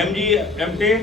MG MTech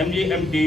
MG MT,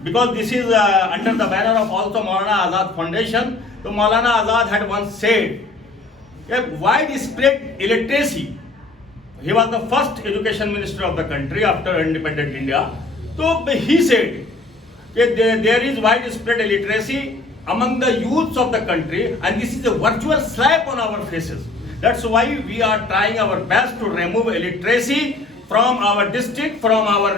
because this is under the banner of also Maulana Azad Foundation. So Maulana Azad had once said a widespread illiteracy. He was the first education minister of the country after independent India. So he said that there is widespread illiteracy among the youths of the country and this is a virtual slap on our faces. That's why we are trying our best to remove illiteracy from our district, from our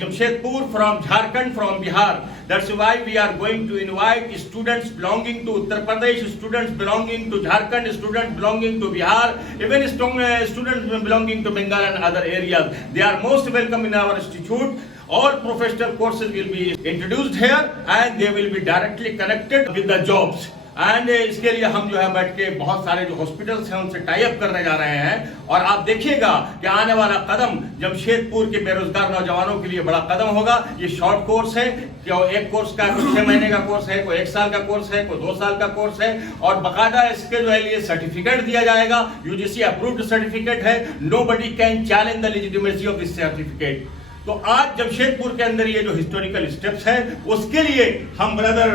Jamshedpur, from Jharkhand, from Bihar. That's why we are going to invite students belonging to Uttar Pradesh, students belonging to Jharkhand, students belonging to Bihar, even students belonging to Bengal and other areas. They are most welcome in our institute. All professional courses will be introduced here and they will be directly connected with the jobs. And اس کے لیے ہم جو ہے بیٹھ کے بہت سارے جو ہاسپٹلس ہیں ان سے ٹائی اپ کرنے جا رہے ہیں. اور آپ دیکھیے گا کہ آنے والا قدم جمشید پور کے بے روزگار نوجوانوں کے لیے بڑا قدم ہوگا. یہ شارٹ کورس ہے کہ ایک کورس کا 6 مہینے کا کورس ہے, کوئی 1 سال کا کورس ہے, کوئی 2 سال کا کورس ہے, اور باقاعدہ اس کے جو ہے یہ سرٹیفکیٹ دیا جائے گا. UGC اپرووڈ سرٹیفکیٹ ہے. Nobody can challenge the legitimacy of this certificate. تو آج جمشید پور کے اندر یہ جو ہسٹوریکل اسٹیپس ہے اس کے لیے ہم بردر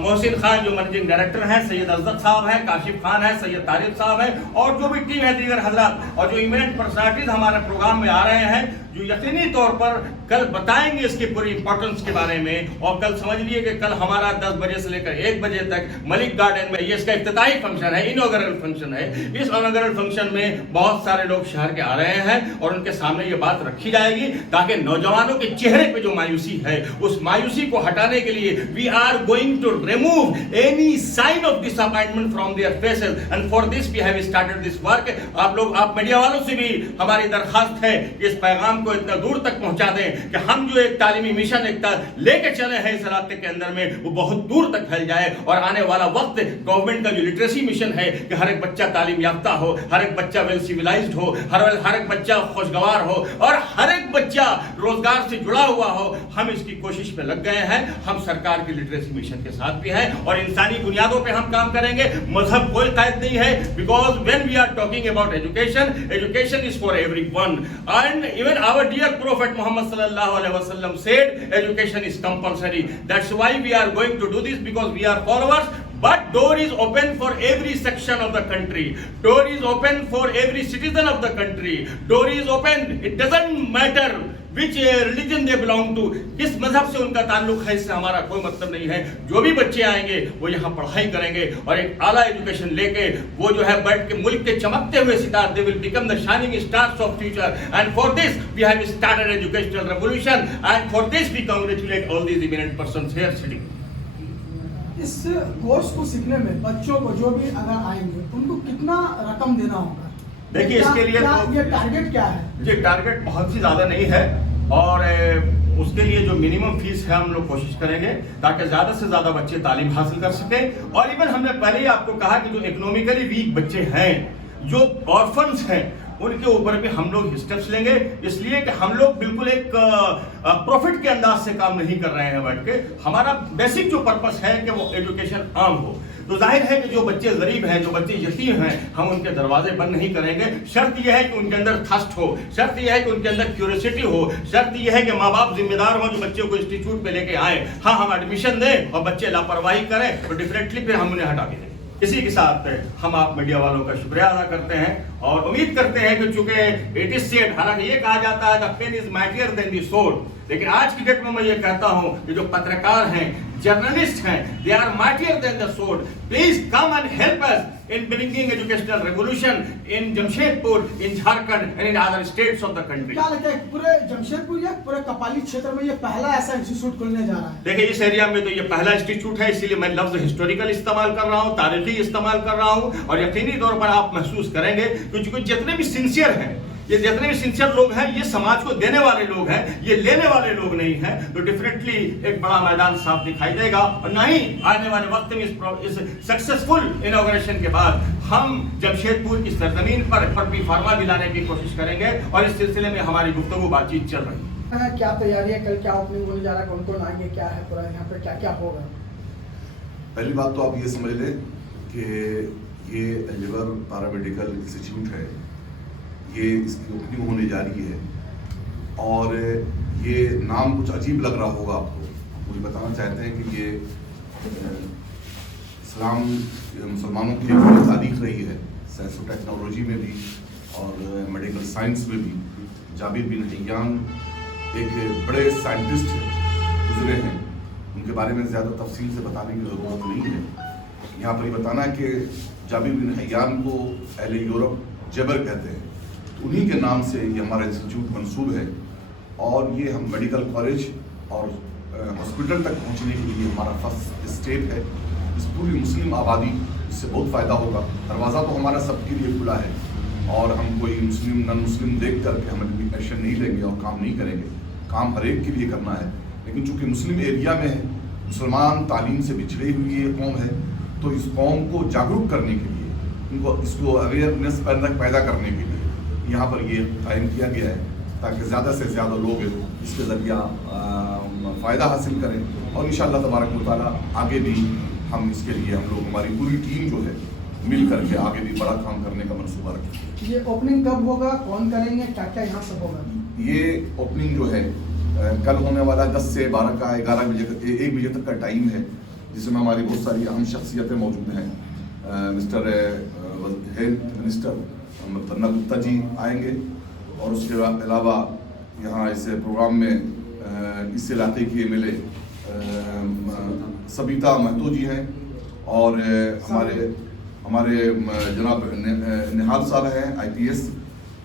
محسن خان جو منیجنگ ڈائریکٹر ہیں, سید ازدق صاحب ہیں, کاشف خان ہیں, سید طارق صاحب ہیں, اور جو بھی ٹیم ہے دیگر حضرات, اور جو ایمیننٹ پرسنالٹیز ہمارے پروگرام میں آ رہے ہیں, جو یقینی طور پر کل بتائیں گے اس کی پوری امپورٹنس کے بارے میں. اور کل سمجھ لیے کہ کل ہمارا 10 بجے سے لے کر 1 بجے تک ملک گارڈن میں یہ اس کا افتتاحی فنکشن ہے, انوگرل فنکشن ہے. اس انوگرل فنکشن میں بہت سارے لوگ شہر کے آ رہے ہیں اور ان کے سامنے یہ بات رکھی جائے گی تاکہ نوجوانوں کے چہرے پہ جو مایوسی ہے اس مایوسی کو ہٹانے کے لیے we are going to remove any sign of disappointment from their faces, and for this we have started this work. آپ میڈیا والوں سے بھی ہماری درخواست ہے کہ اس پیغام کو اتنا دور تک پہنچا دیں کہ ہم جو ایک تعلیمی مشن ایک لے کے چلے ہیں اس علاقے کے اندر میں وہ بہت دور تک پھیل جائے. اور آنے والا وقت گورنمنٹ کا جو لٹریسی مشن ہے کہ ہر ایک بچہ تعلیم یافتہ ہو, ہر ایک بچہ ویل سیویلائزڈ ہو, ہر ایک بچہ خوشگوار ہو, اور ہر ایک بچہ روزگار سے جڑا ہوا ہو, ہم اس کی کوشش پہ لگ گئے ہیں. ہم سرکار کی لٹریسی مشن کے ساتھ بھی ہیں اور انسانی بنیادوں پہ ہم کام کریں گے. مذہب کوئی قائد نہیں ہے, because when we are talking about education is for everyone, and even our dear Prophet Muhammad sallallahu alaihi wasallam said education is compulsory. That's why we are going to do this, because we are followers. But door is open for every section of the country. Door is open for every citizen of the country. Door is open. It doesn't matter which religion they belong to. کس مذہب سے ان کا تعلق ہے, اس سے ہمارا کوئی مطلب نہیں ہے. جو بھی بچے آئیں گے وہ یہاں پڑھائی کریں گے اور ایک اعلیٰ ایجوکیشن لے کے وہ جو ہے بیٹھ کے ملک کے چمکتے ہوئے ستارے, they will become the shining stars of future. And for this we have started educational revolution, and for this we congratulate all these eminent persons here sitting. اس کورس کو سیکھنے میں بچوں کو جو بھی اگر آئیں گے ان کو کتنا رقم دینا ہوگا؟ دیکھیے اس کے لیے یہ ٹارگیٹ کیا ہے؟ یہ ٹارگیٹ بہت ہی زیادہ نہیں ہے, اور اس کے لیے جو منیمم فیس ہے ہم لوگ کوشش کریں گے تاکہ زیادہ سے زیادہ بچے تعلیم حاصل کر سکیں. اور ایون ہم نے پہلے ہی آپ کو کہا کہ جو اکنومیکلی ویک بچے ہیں, جو آرفنس ہیں, ان کے اوپر بھی ہم لوگ اسٹیپس لیں گے. اس لیے کہ ہم لوگ بالکل ایک پروفٹ کے انداز سے کام نہیں کر رہے ہیں بیٹھ کے. ہمارا بیسک جو پرپس ہے کہ وہ ایجوکیشن عام ہو. تو ظاہر ہے کہ جو بچے غریب ہیں, جو بچے یتیم ہیں, ہم ان کے دروازے بند نہیں کریں گے. شرط یہ ہے کہ ان کے اندر تھرسٹ ہو, شرط یہ ہے کہ ان کے اندر کیوریوسٹی ہو, شرط یہ ہے کہ ماں باپ ذمہ دار ہوں جو بچوں کو انسٹیٹیوٹ پہ لے کے آئیں. ہاں ہم ایڈمیشن دیں اور بچے لاپرواہی کریں تو ڈیفینیٹلی پھر ہم انہیں ہٹا کے دیں. اسی کے ساتھ ہم آپ میڈیا والوں کا شکریہ ادا کرتے ہیں اور امید کرتے ہیں کہ چونکہ اٹ از سیڈ, حالانکہ یہ کہا جاتا ہے the pen is mightier than the sword, لیکن آج کی ڈیٹ میں یہ کہتا ہوں کہ جو پترکار ہیں, جرنلسٹ ہیں, they are mightier than the sword. Please come and help us in bringing educational revolution in Jamshedpur, in Jharkhand and in other states of the country. کیا لگتا ہے پورے جمشیدپور یا پورے کپالی چھیتر میں یہ پہلا ایسا انسٹیٹیوٹ کھلنے جا رہا ہے؟ دیکھیں اس ایریا میں تو یہ پہلا انسٹیٹیوٹ ہے, اسی لیے میں لفظ ہسٹوریکل استعمال کر رہا ہوں, تاریخی استعمال کر رہا ہوں. اور یقینی طور پر آپ محسوس کریں گے کہ جتنے بھی سنسیئر ہیں, یہ جتنے بھی سنسیئر لوگ ہیں, یہ سماج کو دینے والے لوگ ہیں, یہ لینے والے لوگ نہیں ہیں. تو ڈیفینیٹلی ایک بڑا میدان صاف دکھائی دے گا. اور نہ ہی آنے والے وقت میں اس سکسیسفل انوگریشن کے بعد ہم جمشیدپور کی سرزمین پر بی فارما بھی لانے کی کوشش کریں گے, اور اس سلسلے میں ہماری گفتگو بات چیت چل رہی ہے. کیا تیاری ہے, کل کیا اوپننگ ہونے جا رہا ہے, کون کون آئیں گے, کیا ہے پورا یہاں پہ کیا ہوگا؟ پہلی بات تو آپ یہ سمجھ لیں کہ یہ لیور پیرامیڈیکل انسٹیٹیوٹ ہے, یہ اس کی اوپننگ ہونے جا رہی ہے. اور یہ نام کچھ عجیب لگ رہا ہوگا آپ کو, مجھے بتانا چاہتے ہیں کہ یہ مسلمانوں کی ایک بڑی تاریخ رہی ہے, سائنس و ٹیکنالوجی میں بھی اور میڈیکل سائنس میں بھی. جابر بن حیان ایک بڑے سائنٹسٹ گزرے ہیں, ان کے بارے میں زیادہ تفصیل سے بتانے کی ضرورت نہیں ہے. یہاں پر یہ بتانا کہ جابر بن حیان کو اہل یورپ جبر کہتے ہیں, انہی کے نام سے یہ ہمارا انسٹیٹیوٹ منسوب ہے. اور یہ ہم میڈیکل کالج اور ہاسپٹل تک پہنچنے کے لیے ہمارا فرسٹ اسٹیپ ہے. اس پوری مسلم آبادی اس سے بہت فائدہ ہوگا. دروازہ تو ہمارا سب کے لیے کھلا ہے, اور ہم کوئی مسلم نان مسلم دیکھ کر کے ہم ایڈمیشن نہیں لیں گے اور کام نہیں کریں گے. کام ہر ایک کے لیے کرنا ہے, لیکن چونکہ مسلم ایریا میں ہے, مسلمان تعلیم سے بچھڑی ہوئی یہ قوم ہے, تو اس قوم کو جاگروک کرنے کے لیے، ان کو اس کو اویئرنیس پیدا کرنے کے لیے یہاں پر یہ قائم کیا گیا ہے، تاکہ زیادہ سے زیادہ لوگ اس کے ذریعہ فائدہ حاصل کریں، اور انشاءاللہ تبارک و تعالیٰ آگے بھی ہم اس کے لیے، ہم لوگ ہماری پوری ٹیم جو ہے مل کر کے آگے بھی بڑا کام کرنے کا منصوبہ رکھیں۔ یہ اوپننگ کب ہوگا، کون کریں گے، کیا کیا یہاں سب ہوگا؟ یہ اوپننگ جو ہے کل ہونے والا 10 سے 12 کا 11 بجے تک 1 بجے تک کا ٹائم ہے، جس میں ہماری بہت ساری اہم شخصیتیں موجود ہیں۔ مسٹر ہیلتھ منسٹر پرنا گپتا جی آئیں گے، اور اس کے علاوہ یہاں اس پروگرام میں اس علاقے کی MLA سبیتا مہتو جی ہیں، اور ہمارے جناب نہال صاحب ہیں IPS،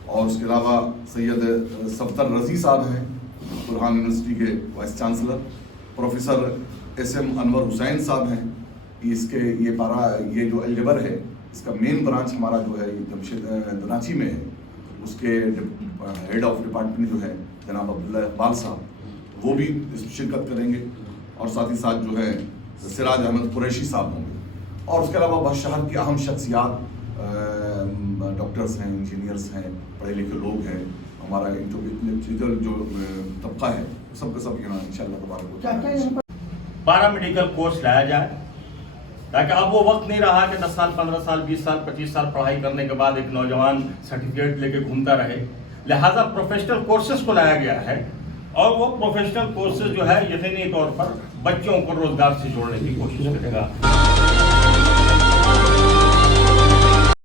اور اس کے علاوہ سید صفدر رضی صاحب ہیں برہان یونیورسٹی کے وائس چانسلر، پروفیسر SM انور حسین صاحب ہیں، یہ جو الجبر ہے اس کا مین برانچ ہمارا جو ہے رانچی میں ہے، اس کے ہیڈ آف ڈپارٹمنٹ جو ہے جناب عبداللہ اقبال صاحب، وہ بھی شرکت کریں گے، اور ساتھ ہی ساتھ جو ہے سراج احمد قریشی صاحب ہوں گے، اور اس کے علاوہ شہر کی اہم شخصیات، ڈاکٹرز ہیں، انجینئرز ہیں، پڑھے لکھے لوگ ہیں، ہمارا انٹلیکچوئل جو طبقہ ہے سب کا سب یہاں انشاءاللہ تبارک و تعالیٰ پیرامیڈیکل کورس لایا جائے، تاکہ اب وہ وقت نہیں رہا کہ 10 سال 15 سال 20 سال 25 سال پڑھائی کرنے کے بعد ایک نوجوان سرٹیفکیٹ لے کے گھومتا رہے، لہٰذا پروفیشنل کورسز کو لایا گیا ہے، اور وہ پروفیشنل کورسز جو ہے یقینی طور پر بچوں کو روزگار سے جوڑنے کی کوشش کرے گا۔